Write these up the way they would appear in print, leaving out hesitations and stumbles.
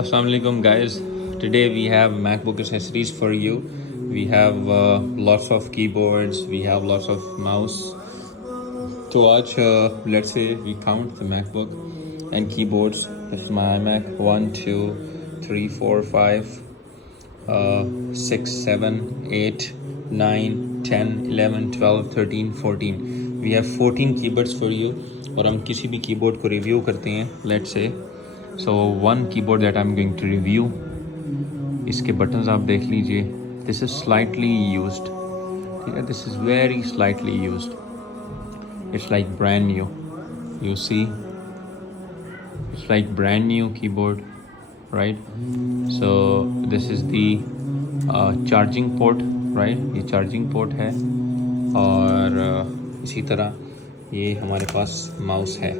Assalamu alaikum guys. Today we have MacBook accessories for you. We have lots of keyboards, we have lots of mouse. So let's say we count the MacBook and keyboards. This is my iMac 1, 2, 3, 4, 5, 6, 7, 8, 9, 10, 11, 12, 13, 14. We have 14 keyboards for you. और हम किसी भी keyboard को review करते हैं. Let's say so one keyboard that I'm going to review. इसके buttons आप देख लीजिए. This is slightly used. ठीक है, this is very slightly used. It's like brand new. You see, it's like brand new keyboard, right? So this is the charging port, right? ये charging port है और इसी तरह ये हमारे पास mouse है,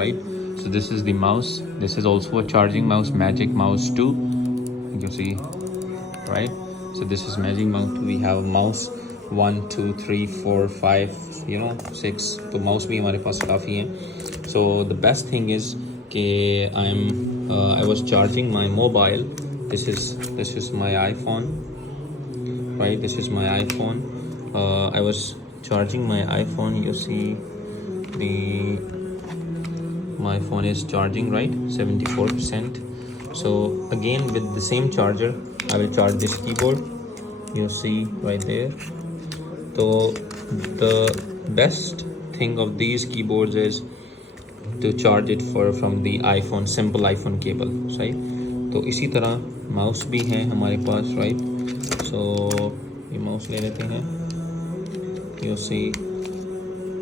right? So this is the mouse. This is also a charging mouse, Magic Mouse 2. You can see, right? So this is Magic Mouse 2. We have mouse 1, 2, 3, 4, 5, 6. तो mouse भी हमारे पास काफ़ी हैं. So the best thing is कि I was charging my mobile. This is my iPhone, right? This is my iPhone. I was charging my iPhone. You see my phone is charging, right? 74%. So again with the same charger I will charge this keyboard. You see right there. So the best thing of these keyboards is to charge it from the iPhone, simple iPhone cable, right? तो इसी तरह mouse भी है हमारे पास, right? So ये mouse ले लेते हैं. You see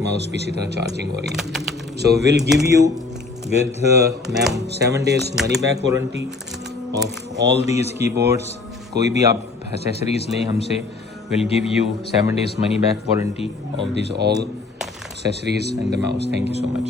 माउस भी इसी तरह चार्जिंग हो रही है. So we'll give you with 7 days money back warranty of all these keyboards. कोई भी आप accessories लें हमसे, we'll give you 7 days money back warranty of these all accessories and the mouse. Thank you so much.